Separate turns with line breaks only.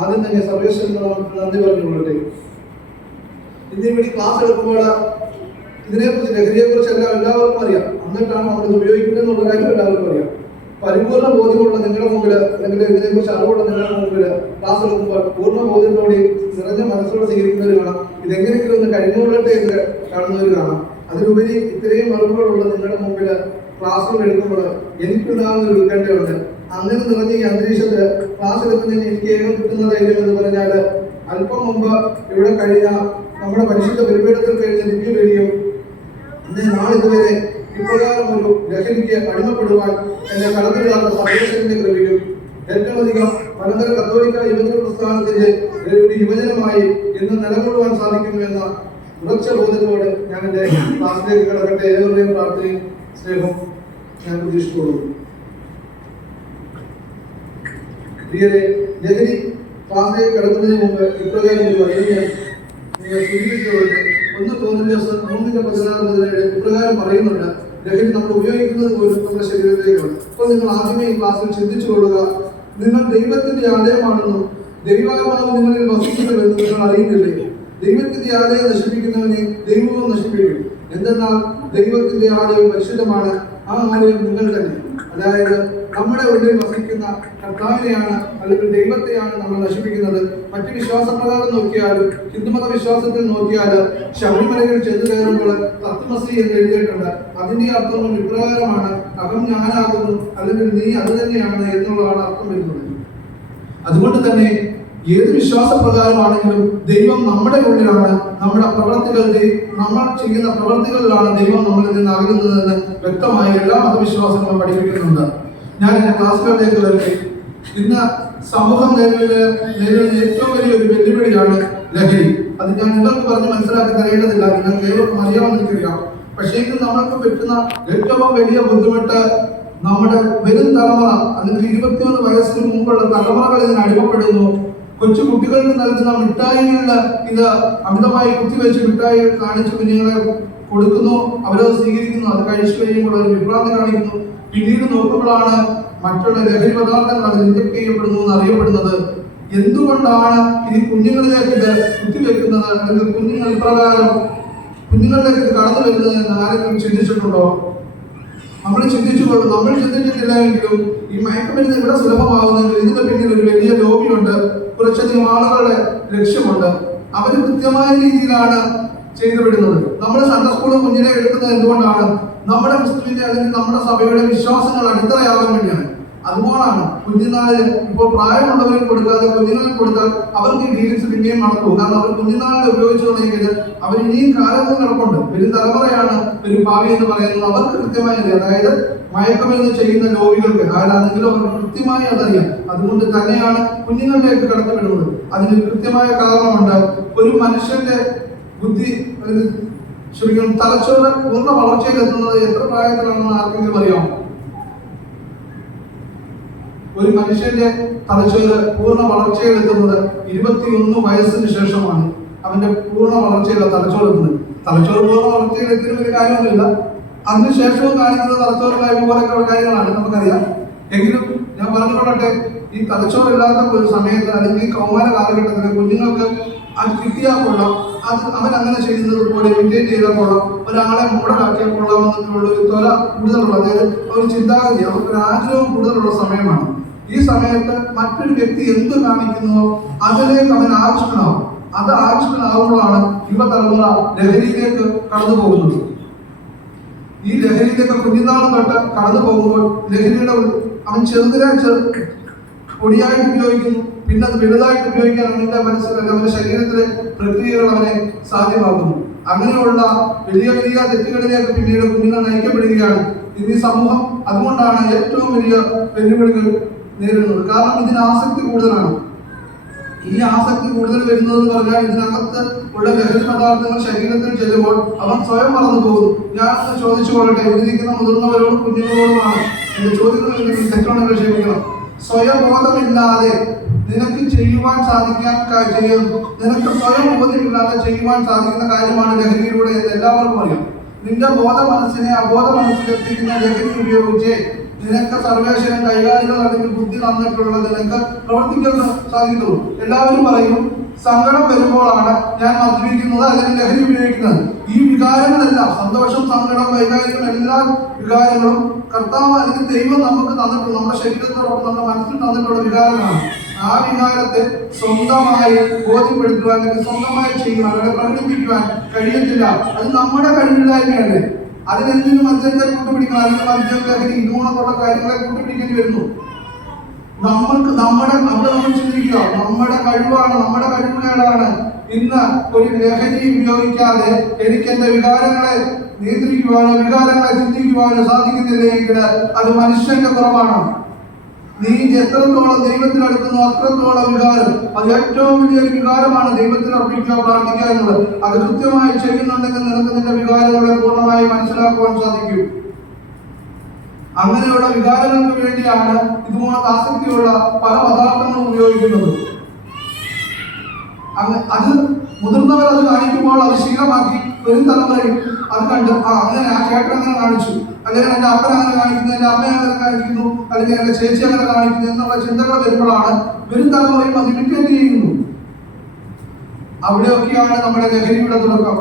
ആദ്യം തന്നെ സർവേശ്വരനോട് നന്ദി പറഞ്ഞുകൊള്ളട്ടെ. ഇന്ന് ഇവിടെ ക്ലാസ് എടുക്കുമ്പോൾ ഇതിനെക്കുറിച്ച് ലഹരിയെക്കുറിച്ച് എല്ലാം എല്ലാവർക്കും അറിയാം. എന്നിട്ടാണ് നമ്മൾ ഇത് ഉപയോഗിക്കുന്നത് കാര്യം എല്ലാവർക്കും അറിയാം. പരിപൂർണ ബോധ്യമുള്ള നിങ്ങളുടെ മുമ്പിൽ അല്ലെങ്കിൽ ഇതിനെക്കുറിച്ച് അറിവുള്ള നിങ്ങളുടെ മുമ്പിൽ ക്ലാസ് എടുക്കുമ്പോൾ പൂർണ ബോധ്യത്തോടെ നിറഞ്ഞ മനസ്സോടെ സ്വീകരിക്കുന്നവർ കാണാം. ഇതെങ്ങനെയെങ്കിലും ഒന്ന് കഴിഞ്ഞുകൊള്ളട്ടെ എന്ന് കാണുന്നവർ കാണാം. അതിലുപരി ഇത്രയും അറിവുകളുള്ള നിങ്ങളുടെ മുമ്പിൽ ക്ലാസ്സുകൾ എടുക്കുമ്പോൾ എനിക്കുണ്ടാകുന്ന ഒരു ഉത്കണ്ഠയുണ്ട്. അങ്ങനെ നിറഞ്ഞ ഈ അന്തരീക്ഷത്തിൽ ക്ലാസ് എടുക്കുന്നതിന് എനിക്ക് ഏകം കിട്ടുന്ന ധൈര്യം എന്ന് പറഞ്ഞാൽ അല്പം മുമ്പ് ഇവിടെ കഴിഞ്ഞ നമ്മുടെ പരിശുദ്ധ ബലിപീഠത്തിൽ കഴിഞ്ഞ ദിവ്യബലിയും ഇന്ന് നാളിതുവരെ ഇപ്രകാരം ഒരു ലഹരിക്ക് അടിമപ്പെടുവാൻ എന്നെ കടത്തിവിടാത്ത സന്ദേശത്തിന്റെ കൃപയും ഏറ്റവും അധികം പരന്തര കത്തോലിക്ക യുവജന പ്രസ്ഥാനത്തിന്റെ ഒരു യുവജനമായി ഇന്ന് നിലകൊള്ളുവാൻ സാധിക്കുമെന്ന ഉറച്ച ബോധത്തോടെ ഞാൻ എന്റെ ക്ലാസ്സിലേക്ക് കിടക്കട്ടെ. ഏവരുടെയും പ്രാർത്ഥനയും സ്നേഹവും ഞാൻ പ്രതീക്ഷിച്ചുകൊള്ളുന്നു. പ്രിയരെ ലഹരി ക്ലാസ്സിലേക്ക് കിടക്കുന്നതിന് മുമ്പ് ഇപ്രകാരം ഒരു നിങ്ങൾ സൂചിപ്പിച്ചുകൊണ്ട് ഒന്ന് തോന്നുന്ന ദിവസം മൂന്നിന്റെ പതിനാറ് പതിനേഴ് ഇപ്രകാരം പറയുന്നുണ്ട്. ലഹരി നമ്മൾ ഉപയോഗിക്കുന്നത് പോലും നമ്മുടെ ശരീരത്തിലേക്കാണ്. അപ്പോൾ നിങ്ങൾ ആദ്യമേ ഈ ക്ലാസ്സിൽ ചിന്തിച്ചു കൊള്ളുക നിങ്ങൾ ദൈവത്തിന്റെ ആലയമാണെന്നും ദൈവാത്മാവ് നിങ്ങളിൽ വസിക്കുന്നുവെന്നും നിങ്ങൾ അറിയുന്നില്ലേ? ദൈവത്തിന്റെ ആലയം നശിപ്പിക്കുന്നവനെ ദൈവവും നശിപ്പിക്കും. എന്തെന്നാൽ ദൈവത്തിന്റെ ആലയം പരിശുദ്ധമാണ്. ആ ആലയം നിങ്ങൾ തന്നെ. അതായത് നമ്മുടെ ഉള്ളിൽ വസിക്കുന്ന കർത്താവിനെയാണ് അല്ലെങ്കിൽ ദൈവത്തെയാണ് നമ്മൾ നശിപ്പിക്കുന്നത്. മറ്റു വിശ്വാസപ്രകാരം നോക്കിയാലും ഹിന്ദുമത വിശ്വാസത്തിൽ നോക്കിയാൽ ശബരിമലയിൽ ചെന്നു കയറുമ്പോൾ തത്വമസി എന്ന് എഴുതിയിട്ടുണ്ട്. അതിന്റെ അർത്ഥം ഇപ്രകാരമാണ് അകം ഞാനാകുന്നു അല്ലെങ്കിൽ നീ അത് തന്നെയാണ് എന്നുള്ളതാണ് അർത്ഥം വരുന്നത്. അതുകൊണ്ട് തന്നെ ഏത് വിശ്വാസപ്രകാരമാണെങ്കിലും ദൈവം നമ്മുടെ ഉള്ളിലാണ് നമ്മുടെ പ്രവർത്തികളുടെ നമ്മൾ ചെയ്യുന്ന പ്രവർത്തികളിലാണ് ദൈവം നമ്മളിൽ നിന്ന് അകലുന്നതെന്ന് വ്യക്തമായി എല്ലാ മതവിശ്വാസങ്ങളും പഠിപ്പിക്കുന്നുണ്ട്. ഞാൻ എന്റെ ക്ലാസ്സുകളിലേക്ക് വരട്ടെ ഇന്ന് സമൂഹം നേരിടുന്ന നേരിടുന്ന ഏറ്റവും വലിയൊരു വെല്ലുവിളിയാണ് ലഹരി. അത് ഞാൻ നിങ്ങൾക്ക് പറഞ്ഞ് മനസ്സിലാക്കി തരേണ്ടതില്ല. നിങ്ങൾക്ക് ഏവർക്കും അറിയാമെന്ന് എനിക്കറിയാം പക്ഷേ ഇത് നമ്മൾക്ക് പറ്റുന്ന ഏറ്റവും വലിയ ബുദ്ധിമുട്ട് നമ്മുടെ വരും തലമുറ അല്ലെങ്കിൽ ഇരുപത്തിയൊന്ന് വയസ്സിന് മുമ്പുള്ള തലമുറകൾ ഇതിന് അടിമപ്പെടുന്നു. കൊച്ചു കുട്ടികൾക്ക് നൽകുന്ന മിഠായികളിൽ ഇത് അമിതമായി കുത്തിവെച്ച് മിഠായി കാണിച്ച് കുഞ്ഞുങ്ങളെ കൊടുക്കുന്നു അവരത് സ്വീകരിക്കുന്നു. അത് കഴിച്ചു കഴിയുമ്പോൾ അവർ വിഭ്രാന്തി കാണിക്കുന്നു. പിന്നീട് നോക്കുമ്പോഴാണ് മറ്റുള്ള ലഹരി പദാർത്ഥങ്ങൾ അവർ ഇഞ്ചക്ട് ചെയ്യപ്പെടുന്നു എന്ന് അറിയപ്പെടുന്നത് എന്തുകൊണ്ടാണ് ഇനി കുഞ്ഞുങ്ങളിലേക്ക് ഇത് കുത്തിവെക്കുന്നത്? അല്ലെങ്കിൽ കുഞ്ഞുങ്ങൾ ഇപ്രകാരം കുഞ്ഞുങ്ങളിലേക്ക് കടന്നു വരുന്നത് എന്ന് ആരെങ്കിലും ചിന്തിച്ചിട്ടുണ്ടോ? നമ്മൾ ചിന്തിച്ചുകൊണ്ട് നമ്മൾ ചിന്തിച്ചിട്ടില്ലെങ്കിലും ഈ മയക്കുമരുന്ന് ഇവിടെ സുലഭമാകുന്നെങ്കിൽ ഇതിന്റെ പിന്നിൽ ഒരു വലിയ ലോബിയുണ്ട്. കുറച്ചധികം ആളുകളുടെ ലക്ഷ്യമുണ്ട്. അവർ കൃത്യമായ രീതിയിലാണ് ചെയ്തു വിടുന്നത് നമ്മൾ സൺഡേ സ്കൂളിൽ കുഞ്ഞിനെ എടുക്കുന്നത് എന്തുകൊണ്ടാണ്? നമ്മുടെ ക്രിസ്തുവിന്റെ അല്ലെങ്കിൽ നമ്മുടെ സഭയുടെ വിശ്വാസങ്ങൾ അടിത്തറയാവാൻ വേണ്ടിയാണ്. അതുപോലാണ് കുഞ്ഞുനാളിൽ ഇപ്പോൾ പ്രായമുള്ളവരും കൊടുക്കാതെ കുഞ്ഞുനാൾ കൊടുത്താൽ അവർക്ക് ഡീലിംഗ്സ് പിന്നെയും നടക്കും. കാരണം അവർ കുഞ്ഞുനാളിൽ ഉപയോഗിച്ചു തുടങ്ങിയെങ്കിൽ അവർ ഇനിയും കാലവും നടക്കുന്നുണ്ട് വലിയ തലമുറയാണ് ഒരു ഭാവി എന്ന് പറയുന്നത് അവർക്ക് കൃത്യമായി അതായത് മയക്കമരുന്ന് ചെയ്യുന്ന ലോബികൾക്ക് ആരാണെങ്കിലും അവർക്ക് കൃത്യമായി അതറിയാം. അതുകൊണ്ട് തന്നെയാണ് കുഞ്ഞുങ്ങളിലേക്ക് കടത്തിവിടുന്നത്. അതിന് കൃത്യമായ കാരണമുണ്ട്. ഒരു മനുഷ്യന്റെ ബുദ്ധി അല്ലെങ്കിൽ ക്ഷമിക്കണം തലച്ചോറ് പൂർണ വളർച്ചയിൽ എത്തുന്നത് എത്ര പ്രായത്തിലാണെന്ന് ആർക്കെങ്കിലും അറിയാമോ? ഒരു മനുഷ്യന്റെ തലച്ചോറ് പൂർണ വളർച്ചയിലെത്തുന്നത് ഇരുപത്തിയൊന്ന് വയസ്സിന് ശേഷമാണ്. അവന്റെ പൂർണ വളർച്ചയിലെ തലച്ചോറ് എത്തുന്നത്. തലച്ചോറ് പൂർണ വളർച്ചയിൽ എത്തിയ വലിയ കാര്യമൊന്നുമില്ല. അതിനുശേഷവും കാണിക്കുന്നത് തലച്ചോറുമായി പോലെയൊക്കെയുള്ള കാര്യങ്ങളാണ്. നമുക്കറിയാം. എങ്കിലും ഞാൻ പറഞ്ഞുകൊള്ളട്ടെ ഈ തലച്ചോറില്ലാത്ത ഒരു സമയത്ത് അല്ലെങ്കിൽ കൗമാര കാലഘട്ടത്തിൽ കുഞ്ഞുങ്ങൾക്ക് അത് കിട്ടിയാൽ കൊള്ളാം അവൻ അങ്ങനെ ചെയ്യുന്നത് പോലെ ഇമിറ്റേറ്റ് ചെയ്താൽ കൊള്ളാം ഒരാളെ മോഡലാക്കിയാൽ കൊള്ളാം ഒരു തൊല കൂടുതലുള്ള അതായത് ഒരു ചിന്താഗതി അവർക്ക് ഒരു ആഗ്രഹം കൂടുതലുള്ള സമയമാണ്. ഈ സമയത്ത് മറ്റൊരു വ്യക്തി എന്ത് കാണിക്കുന്നുവോ അതിലേക്ക് അവൻ ആകർഷണമാവും അത് ആകർഷണമാകുമ്പോഴാണ് യുവതലമുറ ലഹരിയിലേക്ക് കടന്നു പോകുന്നത്. ഈ ലഹരിയിലേക്ക് കുഞ്ഞുനാൾ തൊട്ട് കടന്നു പോകുമ്പോൾ ലഹരിയുടെ അവൻ ചെറുതിനെ ചെറു പൊടിയായിട്ട് ഉപയോഗിക്കുന്നു. പിന്നെ അത് വലുതായിട്ട് ഉപയോഗിക്കാൻ അവന്റെ മനസ്സിൽ അവന്റെ ശരീരത്തിലെ പ്രക്രിയകൾ അവനെ സാധ്യമാക്കുന്നു. അങ്ങനെയുള്ള വലിയ വലിയ തെറ്റുകളിലേക്ക് പിന്നീട് കുഞ്ഞുങ്ങൾ നയിക്കപ്പെടുകയാണ്. ഇന്ന് ഈ സമൂഹം അതുകൊണ്ടാണ് ഏറ്റവും വലിയ വെല്ലുവിളികൾ നേരിടുന്നത്. കാരണം ഇതിന് ആസക്തി കൂടുതലാണ്. ഈ ആസക്തി കൂടുതൽ വരുന്നത് എന്ന് പറഞ്ഞാൽ ഇതിനകത്ത് ഉള്ള ലഹരി പദാർത്ഥങ്ങൾ ശരീരത്തിൽ ചെല്ലുമ്പോൾ അവൻ സ്വയം മറന്നു പോകുന്നു. ഞാൻ ചോദിച്ചു കൊള്ളട്ടെ ഇരിക്കുന്ന മുതിർന്നവരോടും കുഞ്ഞുങ്ങളോടുമാണ്. എന്റെ ചോദ്യങ്ങൾ നിങ്ങൾക്ക് തെറ്റാണെങ്കിൽ ക്ഷമിക്കണം സ്വയം ബോധമില്ലാതെ നിനക്ക് ചെയ്യുവാൻ സാധിക്കാൻ ചെയ്യും. നിനക്ക് സ്വയം ബോധമില്ലാതെ ചെയ്യുവാൻ സാധിക്കുന്ന കാര്യമാണ് ലഹരിയിലൂടെ എന്ന് എല്ലാവർക്കും അറിയാം. നിന്റെ ബോധ മനസ്സിനെ അബോധ മനസ്സിലെത്തിക്കുന്ന ലഹരി ഉപയോഗിച്ച് നിനക്ക് സർവേശ്വരൻ കൈകാര്യങ്ങൾ അല്ലെങ്കിൽ ബുദ്ധി തന്നിട്ടുള്ളത് നിനക്ക് പ്രവർത്തിക്കാൻ സാധിക്കുള്ളൂ എല്ലാവരും പറയും സങ്കടം വരുമ്പോഴാണ് ഞാൻ മദ്യപിക്കുന്നത് അല്ലെങ്കിൽ ലഹരി ഉപയോഗിക്കുന്നത്. ഈ വികാരങ്ങളെല്ലാം സന്തോഷം സങ്കടം വൈകാരികം എല്ലാ വികാരങ്ങളും കർത്താവ് അല്ലെങ്കിൽ ദൈവം നമുക്ക് തന്നിട്ടുള്ള നമ്മുടെ ശരീരത്തോടൊപ്പം നമ്മുടെ മനസ്സിൽ തന്നിട്ടുള്ള വികാരങ്ങളാണ്. ആ വികാരത്തെ സ്വന്തമായി ബോധ്യപ്പെടുത്തുവാൻ അല്ലെങ്കിൽ സ്വന്തമായി ചെയ്യുവാൻ അല്ലെങ്കിൽ പ്രകടിപ്പിക്കുവാൻ കഴിയത്തില്ല. അത് നമ്മുടെ കഴിവില്ലായ്മയല്ലേ. അതിനെന്തിനും മദ്യത്തെ കൂട്ടുപിടിക്കണം. അല്ലെങ്കിൽ മദ്യം ലഹരി ഇതുപോലുള്ള കാര്യങ്ങളെ കൂട്ടുപിടിക്കേണ്ടി വരുന്നു. നമ്മൾക്ക് നമ്മുടെ അവിടെ നമ്മൾ ചിന്തിക്കുക. നമ്മുടെ കഴിവാണ് നമ്മുടെ കഴിവുകളാണ് ഇന്ന് ഒരു ലഹരി ഉപയോഗിക്കാതെ എനിക്ക് എന്റെ വികാരങ്ങളെ നിയന്ത്രിക്കുവാനോ വികാരങ്ങളെ ചിന്തിക്കുവാനോ സാധിക്കുന്നില്ലെങ്കിൽ അത് മനുഷ്യന്റെ കുറവാണ്. നീ എത്രത്തോളം ദൈവത്തിന് അടുക്കുന്നു അത്രത്തോളം വികാരം. അത് ഏറ്റവും വലിയൊരു വികാരമാണ് ദൈവത്തിന് അർപ്പിക്കുക പ്രാർത്ഥിക്കുക എന്നുള്ളത്. അത് കൃത്യമായി ചെയ്യുന്നുണ്ടെങ്കിൽ നിനക്ക് നിന്റെ വികാരങ്ങളെ പൂർണമായി മനസ്സിലാക്കുവാൻ സാധിക്കും. അങ്ങനെയുള്ള വികാരങ്ങൾക്ക് വേണ്ടിയാണ് ഇതുപോലത്തെ ആസക്തിയുള്ള പല പദാർത്ഥങ്ങളും ഉപയോഗിക്കുന്നത്. അത് മുതിർന്നവർ അത് കാണിക്കുമ്പോൾ അത് ശീലമാക്കി വരും തലമുറയിൽ അത് കണ്ട് ആ അങ്ങനെ ആ ചേട്ടൻ അങ്ങനെ കാണിച്ചു. അല്ലെങ്കിൽ എന്റെ അപ്പൻ അങ്ങനെ കാണിക്കുന്നു എന്റെ അമ്മ അങ്ങനെ കാണിക്കുന്നു അല്ലെങ്കിൽ എന്റെ ചേച്ചി അങ്ങനെ കാണിക്കുന്നു എന്നുള്ള ചിന്തകൾ വരുമ്പോഴാണ് വരും തലമുറയും അത് ഇമിറ്റേറ്റ് ചെയ്യുന്നു. അവിടെയൊക്കെയാണ് നമ്മുടെ ലഹരിയുടെ തുടക്കം.